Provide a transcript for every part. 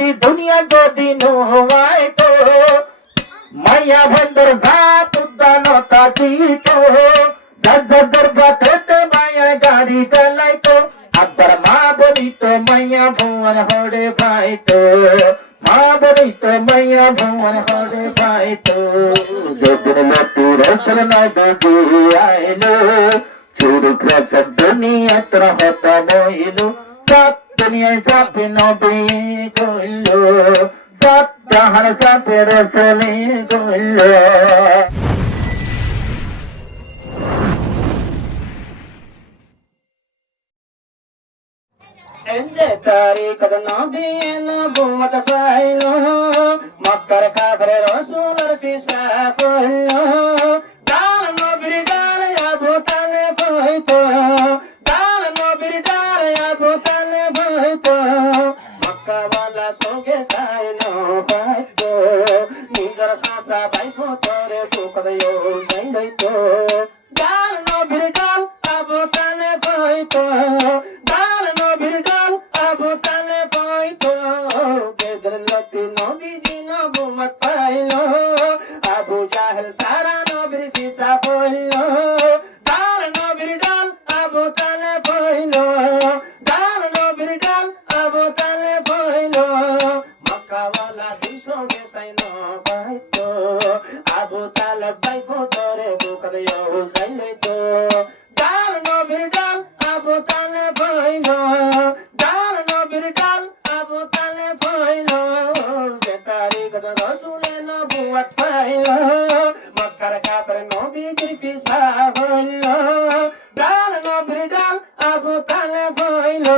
নবী দুনিয়া যদি নোয়াইতো মাইয়া ভেন্দর ভাত উদ্দানতা দিত দরগাতে মাইয়া গাড়ি চালাইতো আবার মা বলিত মাইয়া ভুয়ার হরে পাইতো মা বলিত মাইয়া ভুয়ার হরে পাইতো যেদিন মতি রসল নবী আইলো শুরু প্রসব দুনিয়া তোর হত বইলো সব দুনিয়ায় সব নবী কইলো সব জাহান সব রসলে কইলো এনজে তারিখ নবী নবুয়ত পাইলো মক্কার কাফের রাসূলের পিছা পড়লো দাল নবীর ডাল আবু তালেব হইতো দাল নবীর ডাল আবু তালেব হইতো মক্কা ওয়ালা সঙ্গে সাইনো পাইতো নিজের সাসা ভাইপো তোরে টুকরিও যাইতো দাল নবীর ডাল আবু তালেব হইতো দাল নবীর ডাল আবু তালেব হইতো বেদরলতি নবীজি নবুয়ত পাইলো আবু জাহেল তারা নবীর পিছা পড়লো দাল নবীর ডাল আবু তালেব হইলো দাল নবীর ডাল আবু তালেব হইলো মক্কা ওয়ালা সঙ্গে সাইনো পাইতো আবু তালেব ভাইপো তোরে টুকরিও যাইতো দাল নবীর ডাল আবু তালেব হইলো দাল নবীর ডাল আবু তালেব হইলো যে তারিখ রাসূলে নবুয়ত পাইলো মক্কার কাফের নবীজির পিছা পড়লো দাল নবীর ডাল আবু তালেব হইলো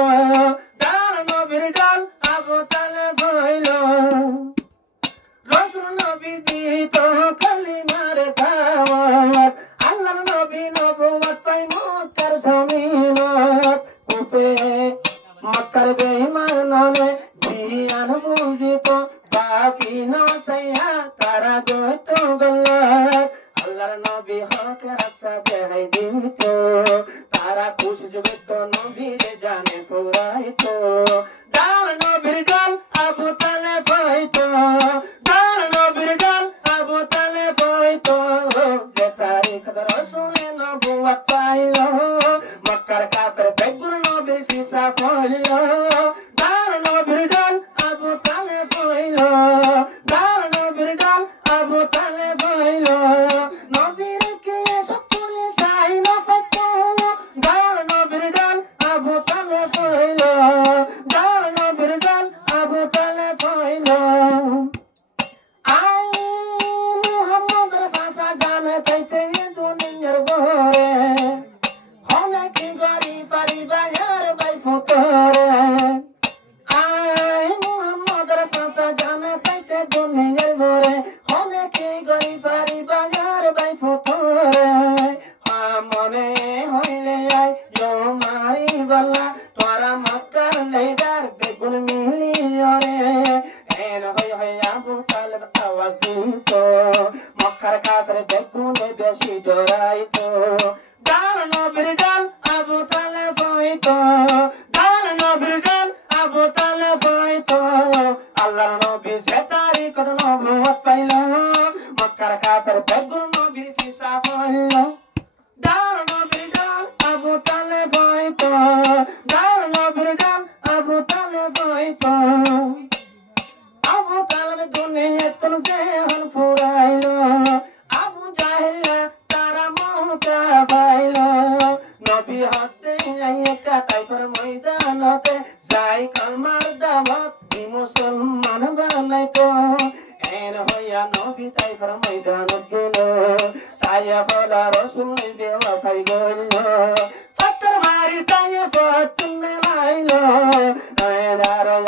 দাল নবীর ডাল আবু তালেব হইলো রাসূল নবী দিত কালিমার দাওয়াত আল্লাহর নবী নবুয়ত পাই মক্কার জমিনত উপে মক্কার বেঈমাননে জিয়ান মুজিত বাফি নসাইয়া তারা গত গল্লাত আল্লাহর নবী হক রাস্তা দেখাই দিত তারা খুশি জগত নবীর জানে ফুরাইতো দাল নবীর ডাল আবু তালেব হইতো দাল নবীর ডাল আবু তালেব হইতো যে তারিখ রাসূলে নবুয়ত পাইলো মক্কার কাফের বেগুন নবীর পিছা পড়লো দাল নবীর ডাল আবু তালেব হইলো দাল নবীর ডাল আবু তালেব হইলো নবীর কে সকলে সাইনো পাইতো দাল নবীর ডাল আবু তালেব হইলো দাল নবীর ডাল আবু তালেব হইলো আই মুহাম্মদ রাসা জানে তাইতে দুনিয়ার বরে হলে কি গরি পরিবার ভাইপো তোরে আই মুহাম্মদ রাসা জানে তাইতে দুনিয়ার বরে হলে কি গরি পরিবার ভাইপো তোরে মনে হইলে আই মারি বলা তোরা মক্কার লেডার বেগুন মিলিয়রে এন হই আবু তালেব আওয়াজ দিত মক্কার কাফের বেগুন বেশি ডরাইতো দাল নবীর ডাল আবু তালেব হইতো দাল নবীর ডাল আবু তালেব হইতো আল্লাহর নবী যে তারিখ নবুয়ত পাইলো মক্কার কাফের বেগুন নবীর পিছা পড়লো দাল নবীর ডাল আবু তালেব হইতো দাল নবীর ডাল আবু তালেব হইতো আবু তালেব দুনিয়াত যেহন ফুরাইলো আবু জাহেল তারা মৌকা পাইলো নবী হতে একা তাইফের ময়দানতে যাই কালমার দাওয়াত মুসলমান বানাইতো এর হইয়া নবী তাইফের ময়দানত গেল তাইয়া বলা রাসূল দেওয়া খাই গেল পাথর মারি তাইয়া পথনে লাইলো এর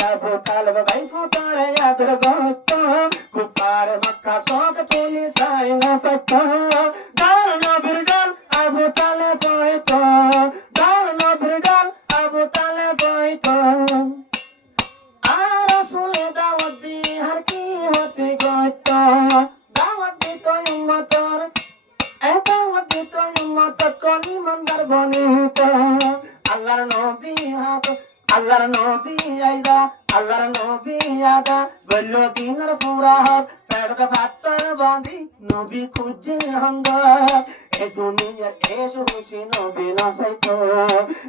আবু তালেব ভাইপো তোরে আদর গত কুফার মক্কা সব চলি সাইনো পাইতো দাল নবীর ডাল আবু তালেব হইতো দাল নবীর ডাল আবু তালেব হইতো আর রাসূলে দাওয়াত দি হার কি হতে গইতো দাওয়াত দিত উম্মতর দাওয়াত দিত উম্মতর কলিমানদার বনিতো আল্লাহর নবী আইদা আল্লাহর নবী আদা বললো দিনের পুরা হক পেড়তে পাত্তর বাঁধি নবী খুঁজে হঙ্গ এ দুনিয়ার এসে খুশি নবী নসাইতো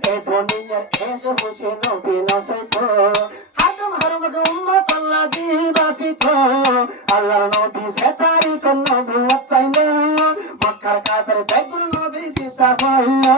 এ দুনিয়ার এসে খুশি নবী নসাইতো হাদম হরমত উম্মত আল্লাহ দিবা পিতো আল্লাহর নবী সে তারিখ নবী পাইলো মক্কার কাফের বেগুন নবী ফিসা পাইলো